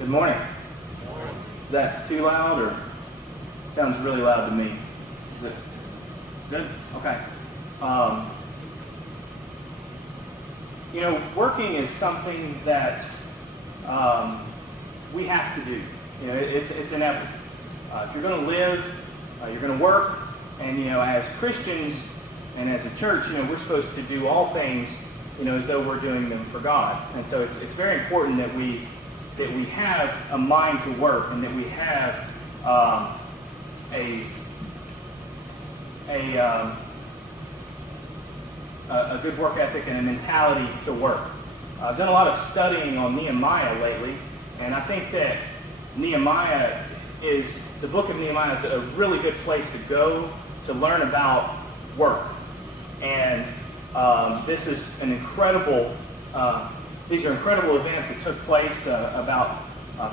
Good morning. Is that too loud or sounds really loud to me? Is it good? Okay. Working is something that we have to do. It's inevitable. If you're going to live, you're going to work, and as Christians and as a church, we're supposed to do all things, as though we're doing them for God. And so it's very important that we have a mind to work, and that we have a good work ethic and a mentality to work. I've done a lot of studying on Nehemiah lately, and I think that the book of Nehemiah is a really good place to go to learn about work. And this is an incredible. These are incredible events that took place about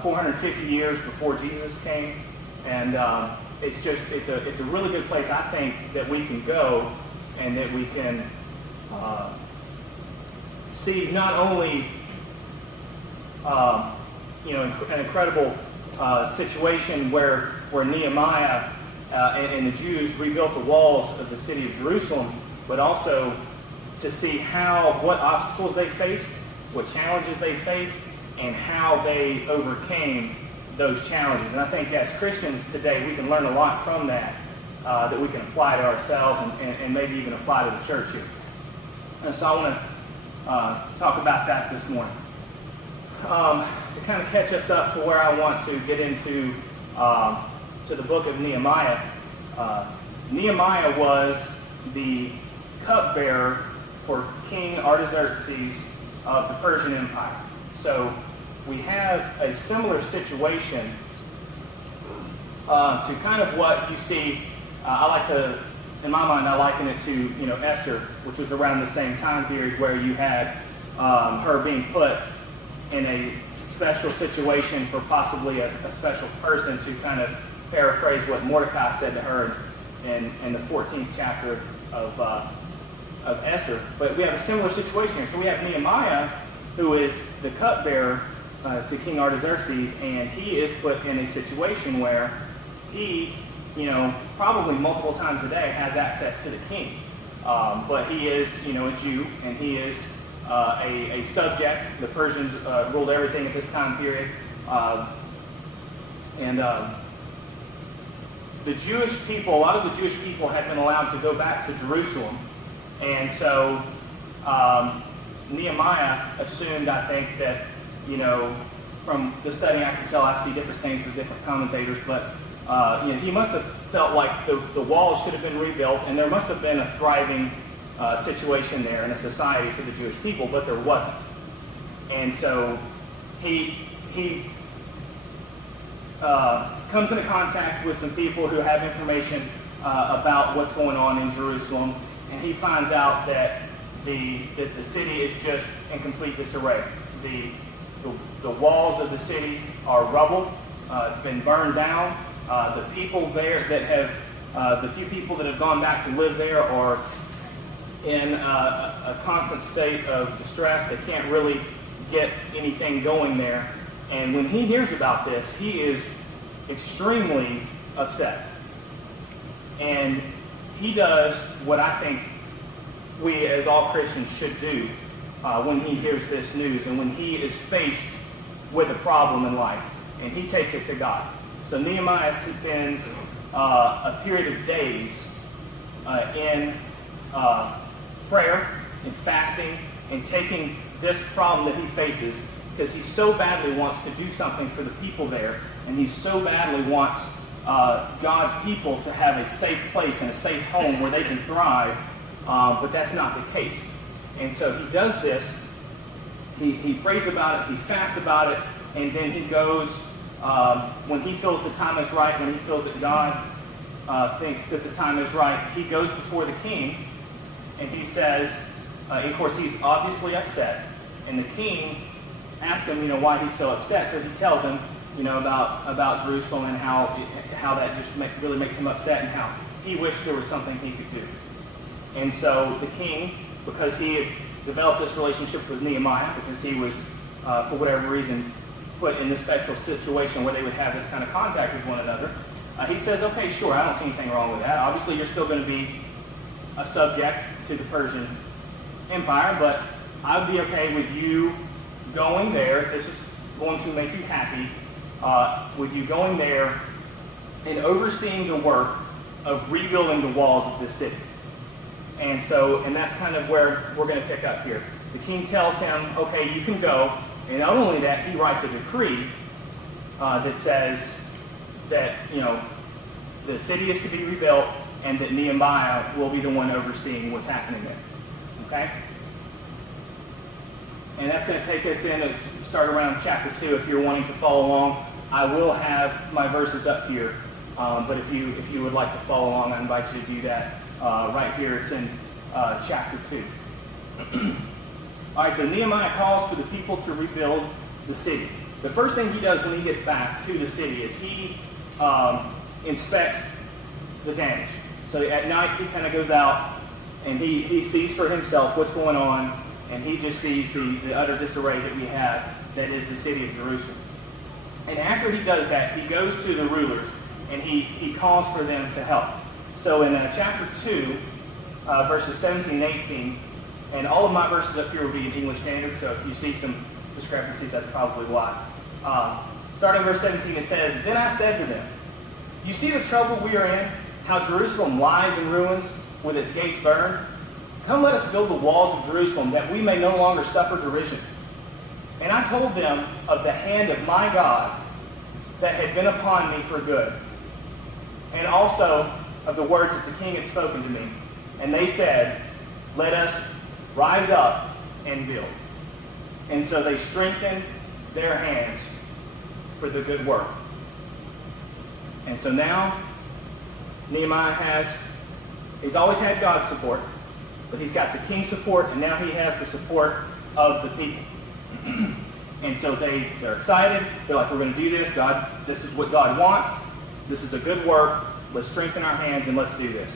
450 years before Jesus came, and it's a really good place, I think, that we can go and that we can see not only an incredible situation where Nehemiah and the Jews rebuilt the walls of the city of Jerusalem, but also to see what obstacles they faced, what challenges they faced, and how they overcame those challenges. And I think as Christians today, we can learn a lot from that we can apply to ourselves and maybe even apply to the church here. And so I want to talk about that this morning. To kind of catch us up to where I want to get into to the book of Nehemiah. Nehemiah was the cupbearer for King Artaxerxes of the Persian Empire. So we have a similar situation to kind of what you see. In my mind, I liken it to Esther, which was around the same time period where you had her being put in a special situation for possibly a special person, to kind of paraphrase what Mordecai said to her in the 14th chapter of Esther. But we have a similar situation here. So we have Nehemiah, who is the cupbearer to King Artaxerxes, and he is put in a situation where he, probably multiple times a day has access to the king. But he is, a Jew, and he is a subject. The Persians ruled everything at this time period. The Jewish people, a lot of the Jewish people had been allowed to go back to Jerusalem. And so Nehemiah assumed, I think, that, from the study I can tell, I see different things with different commentators, but he must have felt like the walls should have been rebuilt, and there must have been a thriving situation there in a society for the Jewish people, but there wasn't. And so he comes into contact with some people who have information about what's going on in Jerusalem, and he finds out that the city is just in complete disarray. The walls of the city are rubble. It's been burned down. The people there that have, the few people that have gone back to live there are in a constant state of distress. They can't really get anything going there. And when he hears about this, he is extremely upset. And he does what I think we as all Christians should do when he hears this news and when he is faced with a problem in life. And he takes it to God. So Nehemiah spends a period of days in prayer and fasting and taking this problem that he faces, because he so badly wants to do something for the people there, and he so badly wants God's people to have a safe place and a safe home where they can thrive, but that's not the case. And so he does this. He prays about it, he fasts about it, and then he goes, when he feels the time is right, when he feels that God thinks that the time is right, he goes before the king, and he says, of course he's obviously upset, and the king asks him, why he's so upset. So he tells him, about Jerusalem and how that just really makes him upset, and how he wished there was something he could do. And so the king, because he had developed this relationship with Nehemiah, because he was, for whatever reason, put in this special situation where they would have this kind of contact with one another, he says, okay, sure, I don't see anything wrong with that. Obviously, you're still going to be a subject to the Persian Empire, but I would be okay with you going there, if this is going to make you happy, with you going there and overseeing the work of rebuilding the walls of this city. And that's kind of where we're going to pick up here. The king tells him, okay, you can go. And not only that, he writes a decree that says that, the city is to be rebuilt and that Nehemiah will be the one overseeing what's happening there. Okay? And that's going to take us in, start around chapter 2 if you're wanting to follow along. I will have my verses up here, but if you would like to follow along, I invite you to do that right here. It's in chapter 2. All right, so Nehemiah calls for the people to rebuild the city. The first thing he does when he gets back to the city is he inspects the damage. So at night he kind of goes out and he sees for himself what's going on, and he just sees the utter disarray that we have that is the city of Jerusalem. And after he does that, he goes to the rulers and he calls for them to help. So in chapter 2, verses 17 and 18, and all of my verses up here will be in English Standard, so if you see some discrepancies, that's probably why. Starting verse 17, it says, "Then I said to them, you see the trouble we are in, how Jerusalem lies in ruins with its gates burned? Come, let us build the walls of Jerusalem, that we may no longer suffer derision. And I told them of the hand of my God that had been upon me for good, and also of the words that the king had spoken to me. And they said, let us rise up and build. And so they strengthened their hands for the good work." And so now Nehemiah he's always had God's support, but he's got the king's support, and now he has the support of the people. And so they're excited. They're like, we're going to do this. God, this is what God wants. This is a good work. Let's strengthen our hands and let's do this.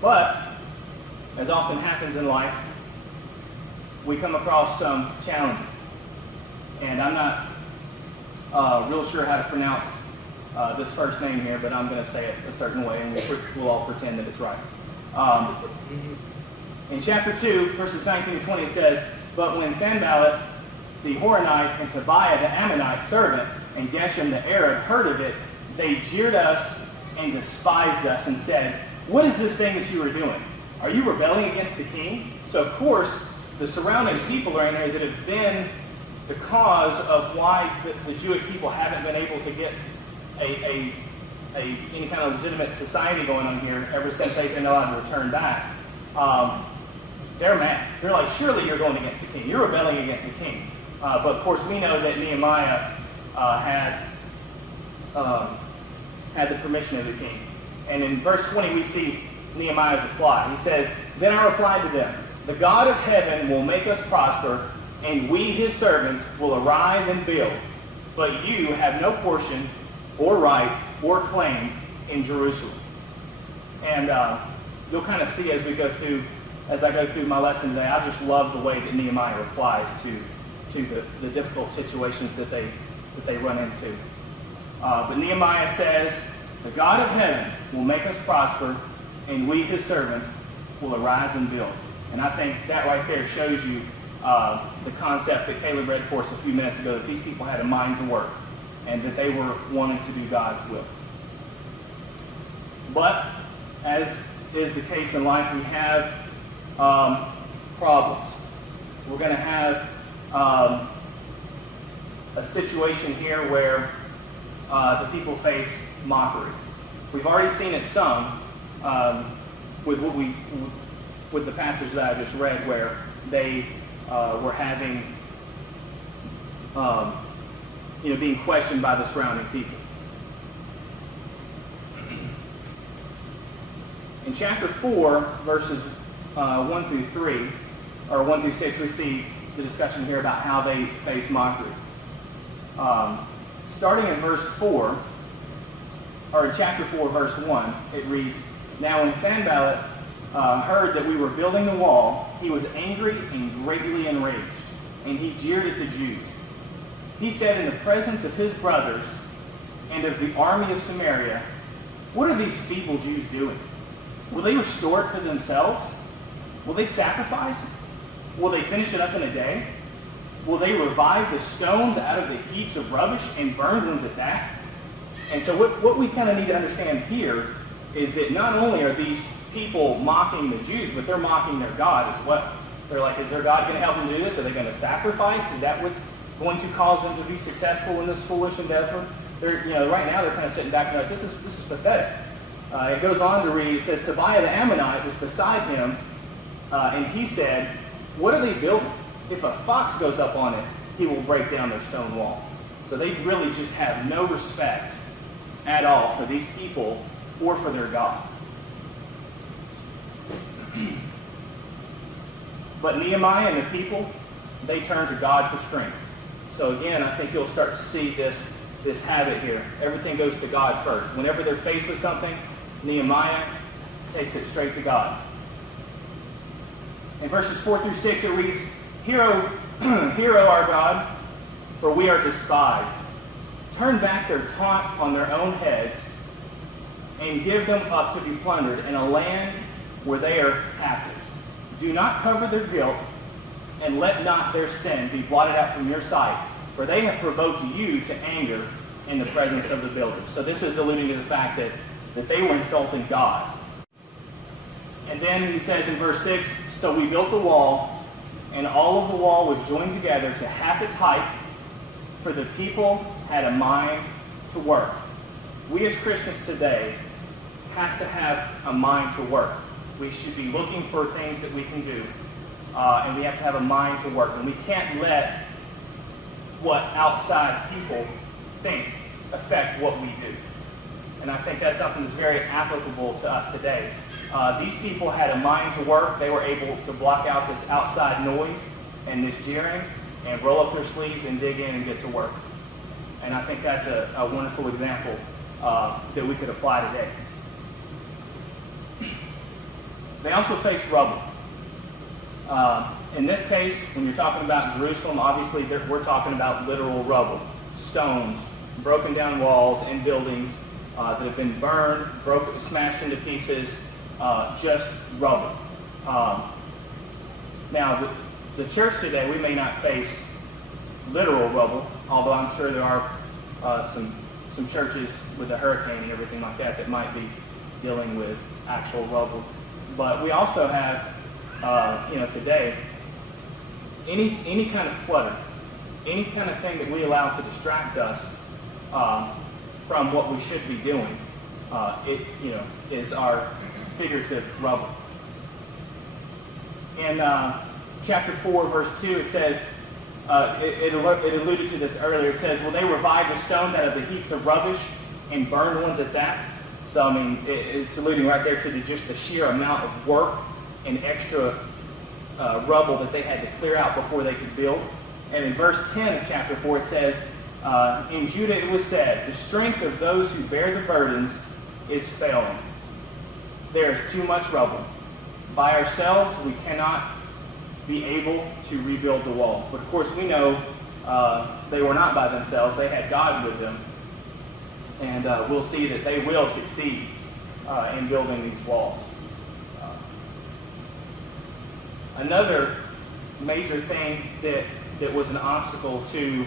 But, as often happens in life, we come across some challenges. And I'm not real sure how to pronounce this first name here, but I'm going to say it a certain way, and we'll all pretend that it's right. In chapter 2, verses 19 to 20, it says, "But when Sanballat the Horonite and Tobiah the Ammonite servant and Geshem the Arab heard of it, they jeered us and despised us and said, 'What is this thing that you are doing? Are you rebelling against the king?' So, of course, the surrounding people are in there that have been the cause of why the Jewish people haven't been able to get any kind of legitimate society going on here ever since they've been allowed to return back. They're mad. They're like, surely you're going against the king. You're rebelling against the king. But of course, we know that Nehemiah had the permission of the king. And in verse 20, we see Nehemiah's reply. He says, "Then I replied to them, the God of heaven will make us prosper, and we, his servants, will arise and build. But you have no portion or right or claim in Jerusalem." And you'll kind of see as I go through my lesson today, I just love the way that Nehemiah replies to the difficult situations that they run into. But Nehemiah says, "The God of heaven will make us prosper, and we, his servants, will arise and build." And I think that right there shows you the concept that Caleb read for us a few minutes ago, that these people had a mind to work, and that they were wanting to do God's will. But, as is the case in life, we have problems. We're going to have a situation here where the people face mockery. We've already seen it some with the passage that I just read, where they were having being questioned by the surrounding people. In chapter 4, verses 1 through 3, or 1 through 6, we see the discussion here about how they face mockery. Starting in verse 4, or in chapter 4, verse 1, it reads, "Now when Sanballat heard that we were building the wall, he was angry and greatly enraged, and he jeered at the Jews. He said in the presence of his brothers and of the army of Samaria, "What are these feeble Jews doing? Will they restore it for themselves? Will they sacrifice? Will they finish it up in a day? Will they revive the stones out of the heaps of rubbish and burn ones at that?" And so what we kind of need to understand here is that not only are these people mocking the Jews, but they're mocking their God as well. They're like, is their God going to help them do this? Are they going to sacrifice? Is that what's going to cause them to be successful in this foolish endeavor? They're, right now they're kind of sitting back and like, this is pathetic. It goes on to read, it says, Tobiah the Ammonite was beside him, and he said, "What are they building? If a fox goes up on it, he will break down their stone wall." So they really just have no respect at all for these people or for their God. But Nehemiah and the people, they turn to God for strength. So again, I think you'll start to see this habit here. Everything goes to God first. Whenever they're faced with something, Nehemiah takes it straight to God. In verses 4 through 6, it reads, Hear, O our God, for we are despised. Turn back their taunt on their own heads, and give them up to be plundered in a land where they are captives. Do not cover their guilt, and let not their sin be blotted out from your sight, for they have provoked you to anger in the presence of the builders. So this is alluding to the fact that they were insulting God. And then he says in verse 6, So we built the wall, and all of the wall was joined together to half its height, for the people had a mind to work. We as Christians today have to have a mind to work. We should be looking for things that we can do, and we have to have a mind to work. And we can't let what outside people think affect what we do. And I think that's something that's very applicable to us today. These people had a mind to work. They were able to block out this outside noise and this jeering and roll up their sleeves and dig in and get to work. And I think that's a wonderful example that we could apply today. They also faced rubble. In this case, when you're talking about Jerusalem, obviously we're talking about literal rubble. Stones, broken down walls and buildings that have been burned, smashed into pieces, just rubble. Now, the church today, we may not face literal rubble, although I'm sure there are some churches with a hurricane and everything like that might be dealing with actual rubble. But we also have, today, any kind of clutter, any kind of thing that we allow to distract us from what we should be doing, is our figurative rubble. In chapter 4, verse 2, it says, it alluded to this earlier. It says, "Will they revive the stones out of the heaps of rubbish and burn ones at that?" So, it's alluding right there to just the sheer amount of work and extra rubble that they had to clear out before they could build. And in verse 10 of chapter 4, it says, "In Judah it was said, the strength of those who bear the burdens is failing. There is too much rubble. By ourselves we cannot be able to rebuild the wall." But of course we know they were not by themselves. They had God with them. And we'll see that they will succeed in building these walls. Another major thing that was an obstacle to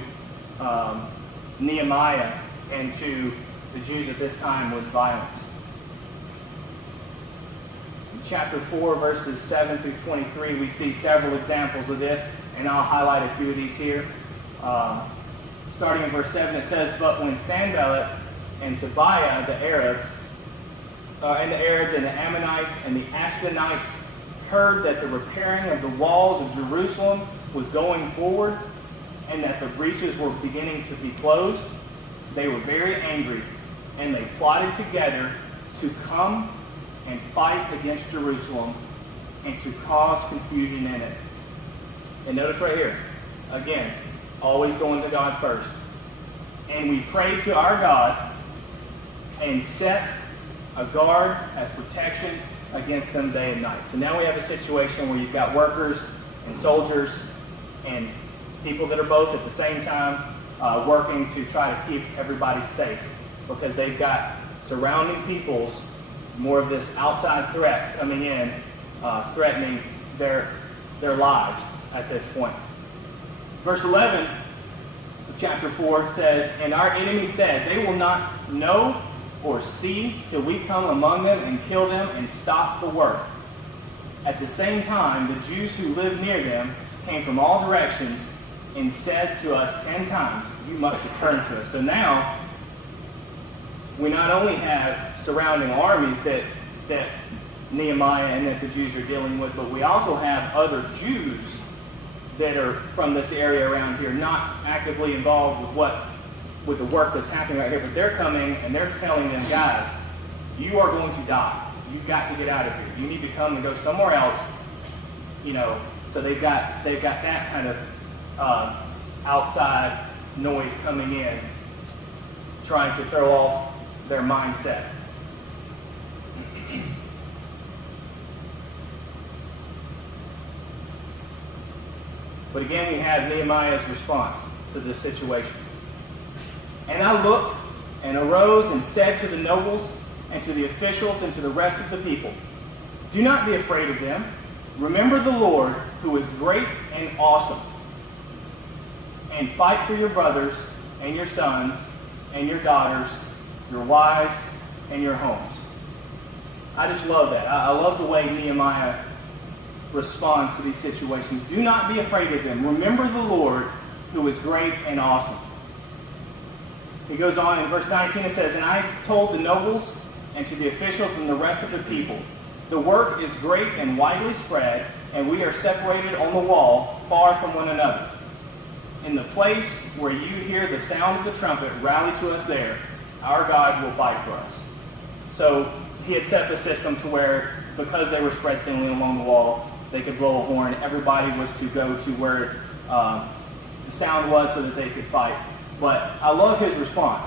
Nehemiah and to the Jews at this time was violence. In chapter 4, verses 7 through 23, we see several examples of this, and I'll highlight a few of these here. Starting in verse 7, it says, "But when Sanballat and Tobiah, the Arabs and the Ammonites and the Ashdodites heard that the repairing of the walls of Jerusalem was going forward and that the breaches were beginning to be closed, they were very angry, and they plotted together to come and fight against Jerusalem and to cause confusion in it." And notice right here, again, always going to God first. "And we prayed to our God and set a guard as protection against them day and night." So now we have a situation where you've got workers and soldiers and people that are both at the same time working to try to keep everybody safe because they've got surrounding peoples, more of this outside threat coming in, threatening their lives at this point. Verse 11 of chapter 4 says, "And our enemy said, they will not know or see till we come among them and kill them and stop the work. At the same time, the Jews who lived near them came from all directions and said to us 10 times, you must return to us." So now, we not only have surrounding armies that Nehemiah and that the Jews are dealing with, but we also have other Jews that are from this area around here, not actively involved with the work that's happening right here, but they're coming and they're telling them, guys, you are going to die. You've got to get out of here. You need to come and go somewhere else. So they've got that kind of outside noise coming in, trying to throw off their mindset. But again, we have Nehemiah's response to this situation. "And I looked and arose and said to the nobles and to the officials and to the rest of the people, do not be afraid of them. Remember the Lord, who is great and awesome, and fight for your brothers and your sons and your daughters, your wives and your homes." I just love that. I love the way Nehemiah responds to these situations. Do not be afraid of them. Remember the Lord, who is great and awesome. He goes on in verse 19, it says, "And I told the nobles and to the officials and the rest of the people, the work is great and widely spread, and we are separated on the wall, far from one another. In the place where you hear the sound of the trumpet, rally to us there. Our God will fight for us." So he had set the system to where, because they were spread thinly along the wall, they could blow a horn. Everybody was to go to where the sound was so that they could fight. But I love his response.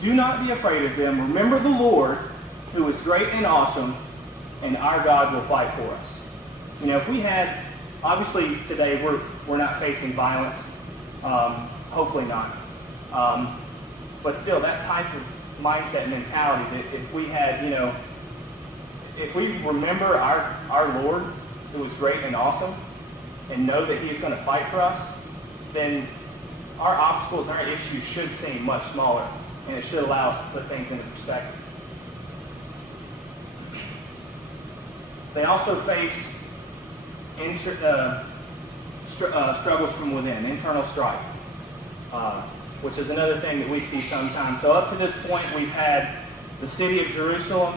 "Do not be afraid of them. Remember the Lord, who is great and awesome, and our God will fight for us." If we had, obviously today we're not facing violence. Hopefully not. But still, that type of mindset and mentality, that if we had, if we remember our Lord, who is great and awesome, and know that He's going to fight for us, then our obstacles and our issues should seem much smaller, and it should allow us to put things into perspective. They also faced struggles from within, internal strife, which is another thing that we see sometimes. So up to this point, we've had the city of Jerusalem.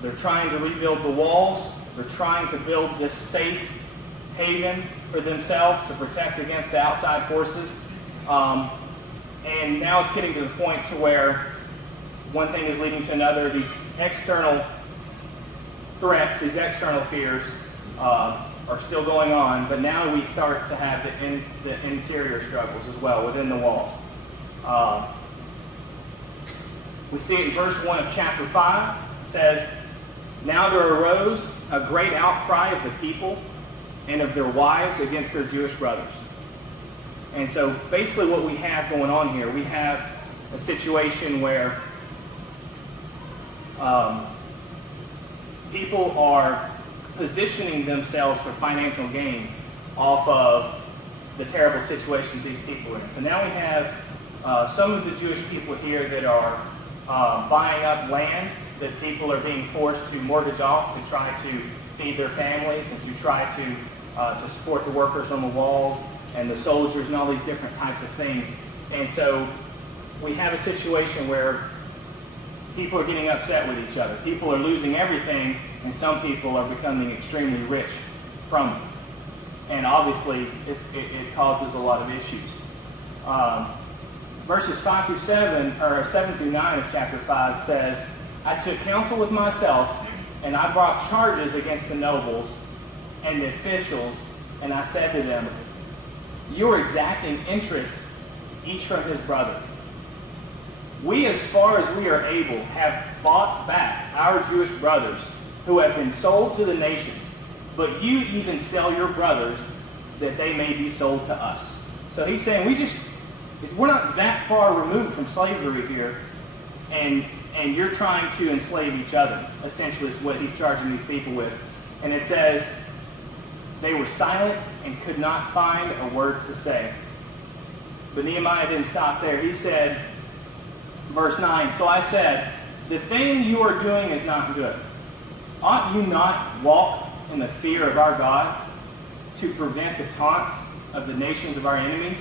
They're trying to rebuild the walls. They're trying to build this safe haven for themselves to protect against the outside forces. And now it's getting to the point to where one thing is leading to another. These external threats, these external fears are still going on, but now we start to have the interior struggles as well within the walls. We see it in verse 1 of chapter 5. It says, "Now there arose a great outcry of the people and of their wives against their Jewish brothers." And so basically what we have going on here, we have a situation where people are positioning themselves for financial gain off of the terrible situations these people are in. So now we have some of the Jewish people here that are buying up land that people are being forced to mortgage off to try to feed their families and to try to support the workers on the walls and the soldiers and all these different types of things. And so we have a situation where people are getting upset with each other. People are losing everything, and some people are becoming extremely rich from it. And obviously, it causes a lot of issues. Verses 5 through 7, or 7 through 9 of chapter 5 says, "I took counsel with myself, and I brought charges against the nobles and the officials, and I said to them, you are exacting interest, each from his brother. We, as far as we are able, have bought back our Jewish brothers who have been sold to the nations, but you even sell your brothers that they may be sold to us." So he's saying, is we're not that far removed from slavery here, and you're trying to enslave each other, essentially is what he's charging these people with. And it says, they were silent and could not find a word to say. But Nehemiah didn't stop there. He said, verse 9, so I said, the thing you are doing is not good. Ought you not walk in the fear of our God to prevent the taunts of the nations of our enemies?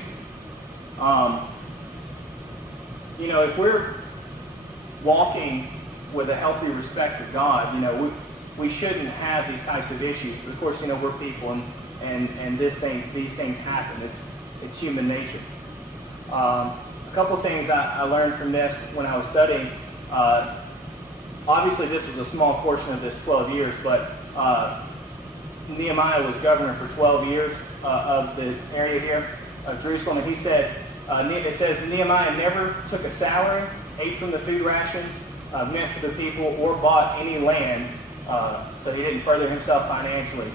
If we're walking with a healthy respect of God, we shouldn't have these types of issues. But of course, we're people, and these things happen. It's human nature. A couple things I learned from this when I was studying. Obviously, this was a small portion of this 12 years, but Nehemiah was governor for 12 years of the area here of Jerusalem, and he said, it says, Nehemiah never took a salary, ate from the food rations meant for the people, or bought any land, so he didn't further himself financially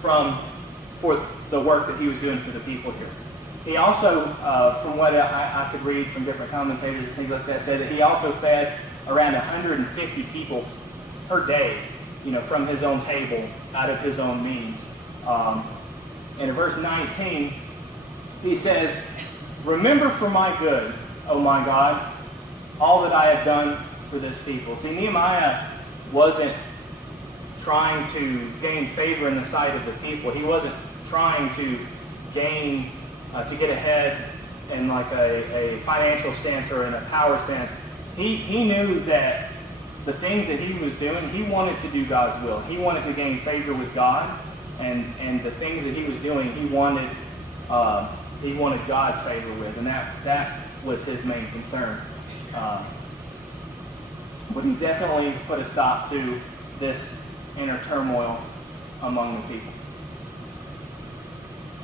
for the work that he was doing for the people here. He also, from what I could read from different commentators and things like that, said that he also fed around 150 people per day, from his own table, out of his own means. And in verse 19, he says, remember for my good, O my God, all that I have done for this people. See, Nehemiah wasn't trying to gain favor in the sight of the people. He wasn't trying to gain, to get ahead in like a financial sense or in a power sense. He knew that the things that he was doing, he wanted to do God's will. He wanted to gain favor with God, and the things that he was doing, he wanted God's favor with, and that was his main concern. But he definitely put a stop to this inner turmoil among the people.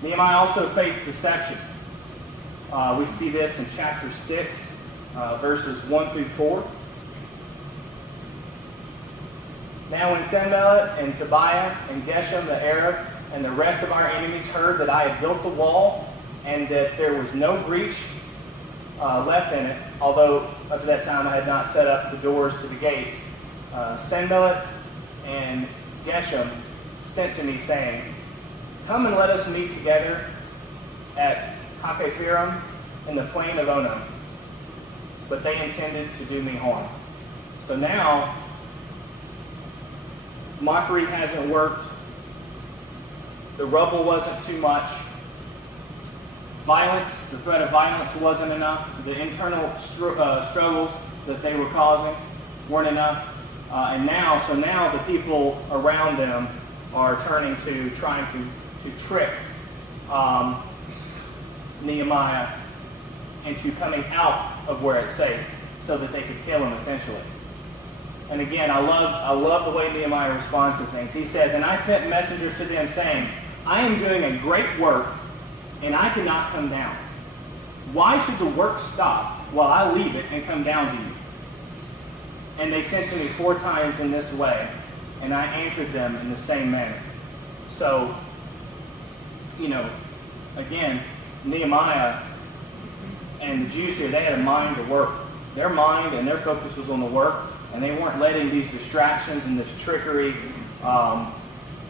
Nehemiah also faced deception. We see this in chapter 6, verses 1 through 4. Now when Sanballat and Tobiah and Geshem the Arab and the rest of our enemies heard that I had built the wall and that there was no breach left in it, although up to that time I had not set up the doors to the gates, Sanballat and Geshem sent to me, saying, come and let us meet together at Hakkephirim in the plain of Ono. But they intended to do me harm. So now, mockery hasn't worked. The rubble wasn't too much. Violence, the threat of violence wasn't enough. The internal struggles that they were causing weren't enough. And now the people around them are turning to trying to trick Nehemiah into coming out of where it's safe so that they could kill him, essentially. And again, I love the way Nehemiah responds to things. He says, and I sent messengers to them saying, I am doing a great work, and I cannot come down. Why should the work stop while I leave it and come down to you? And they sent to me 4 times in this way, and I answered them in the same manner. So, again, Nehemiah and the Jews here, they had a mind to work. Their mind and their focus was on the work, and they weren't letting these distractions and this trickery,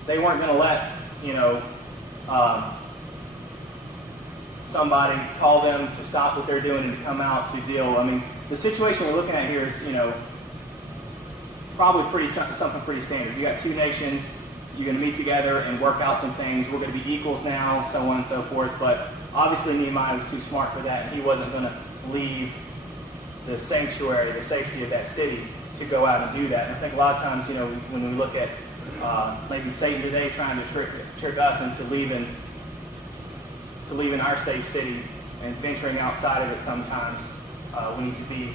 they weren't going to let, somebody call them to stop what they're doing and to come out to deal. I mean, the situation we're looking at here is, probably something pretty standard. You got 2 nations, you're going to meet together and work out some things. We're going to be equals now, so on and so forth. But obviously Nehemiah was too smart for that, and he wasn't going to leave the sanctuary, the safety of that city, to go out and do that. And I think a lot of times, when we look at maybe Satan today trying to trick us into leaving our safe city and venturing outside of it sometimes, we need to be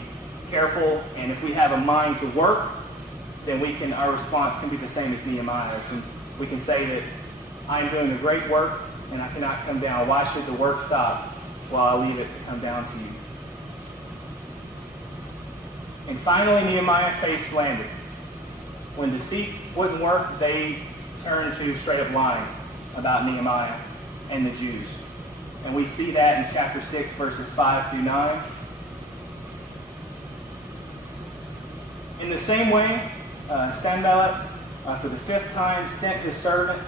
careful. And if we have a mind to work, then our response can be the same as Nehemiah's. And we can say that I am doing a great work and I cannot come down. Why should the work stop while I leave it to come down to you? And finally, Nehemiah faced slander. When deceit wouldn't work, they turned to straight up lying about Nehemiah and the Jews. And we see that in chapter 6, verses 5 through 9. In the same way, Sanballat, for the 5th time, sent his servant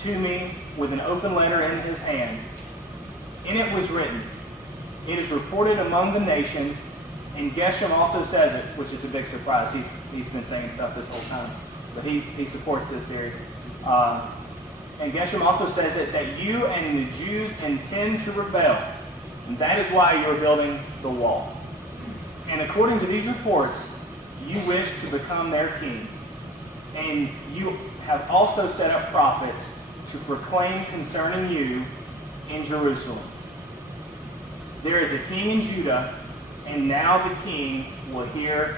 to me with an open letter in his hand. In it was written, "It is reported among the nations," and Geshem also says it, which is a big surprise. He's been saying stuff this whole time, but he supports this theory. And Geshem also says it, that you and the Jews intend to rebel, and that is why you are building the wall. And according to these reports, you wish to become their king. And you have also set up prophets to proclaim concerning you in Jerusalem. There is a king in Judah, and now the king will hear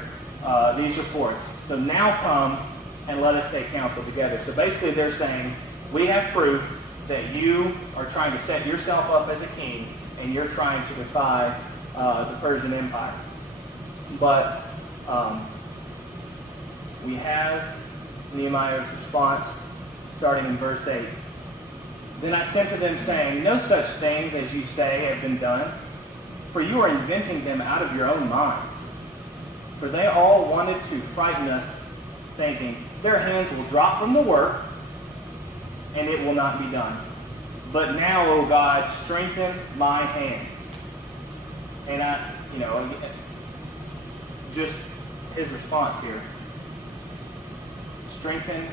these reports. So now come and let us take counsel together. So basically they're saying, we have proof that you are trying to set yourself up as a king, and you're trying to defy the Persian Empire. But we have Nehemiah's response starting in verse 8. Then I said to them, saying, no such things as you say have been done, for you are inventing them out of your own mind. For they all wanted to frighten us, thinking, their hands will drop from the work, and it will not be done. But now, O God, strengthen my hands. And just his response here. Strengthen,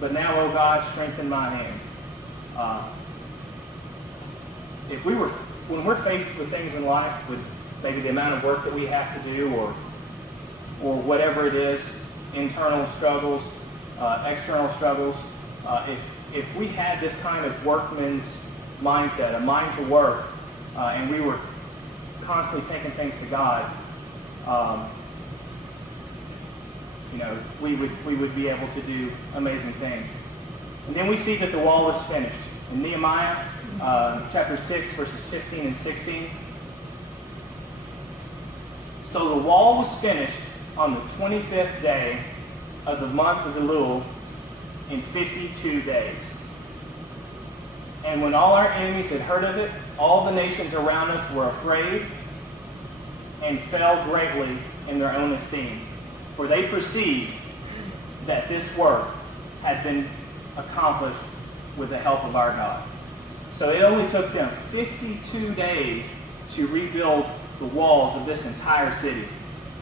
but now, O God, strengthen my hands. When we're faced with things in life, with maybe the amount of work that we have to do, or whatever it is, internal struggles, external struggles, if we had this kind of workman's mindset, a mind to work, and we were constantly taking things to God, we would be able to do amazing things. And then we see that the wall is finished. In Nehemiah chapter 6, verses 15 and 16. So the wall was finished on the 25th day of the month of Elul in 52 days. And when all our enemies had heard of it, all the nations around us were afraid and fell greatly in their own esteem. For they perceived that this work had been accomplished with the help of our God. So it only took them 52 days to rebuild the walls of this entire city,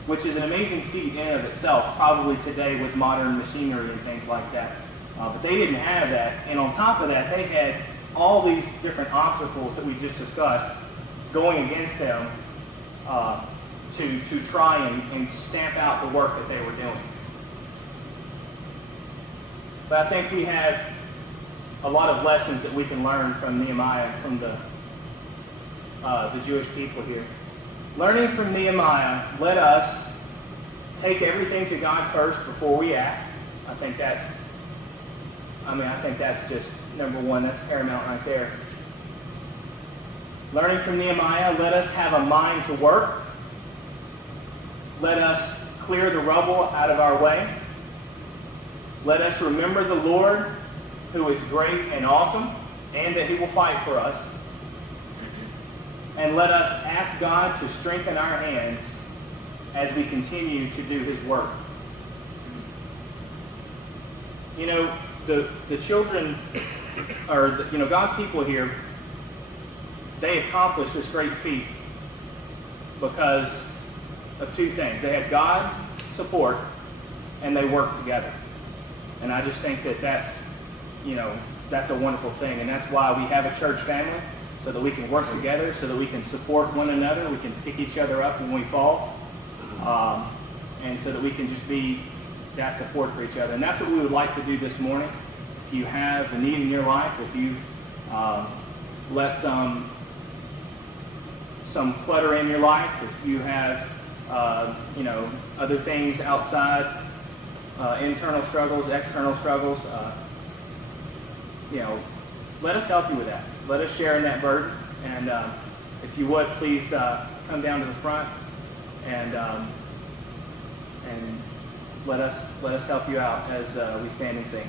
which is an amazing feat in and of itself, probably today with modern machinery and things like that. But they didn't have that. And on top of that, they had all these different obstacles that we just discussed going against them to try and stamp out the work that they were doing. But I think we have a lot of lessons that we can learn from Nehemiah, from the Jewish people here. Learning from Nehemiah, let us take everything to God first before we act. I think that's just number one. That's paramount right there. Learning from Nehemiah, let us have a mind to work. Let us clear the rubble out of our way. Let us remember the Lord, who is great and awesome, and that he will fight for us. And let us ask God to strengthen our hands as we continue to do his work. The children, or God's people here, they accomplished this great feat because of two things. They had God's support, and they worked together. And I just think that that's a wonderful thing. And that's why we have a church family, so that we can work together, so that we can support one another, we can pick each other up when we fall, and so that we can just be that support for each other. And that's what we would like to do this morning. If you have a need in your life, if you let some clutter in your life, if you have other things outside, internal struggles, external struggles, let us help you with that. Let us share in that burden. And if you would, please come down to the front and let us help you out as we stand and sing.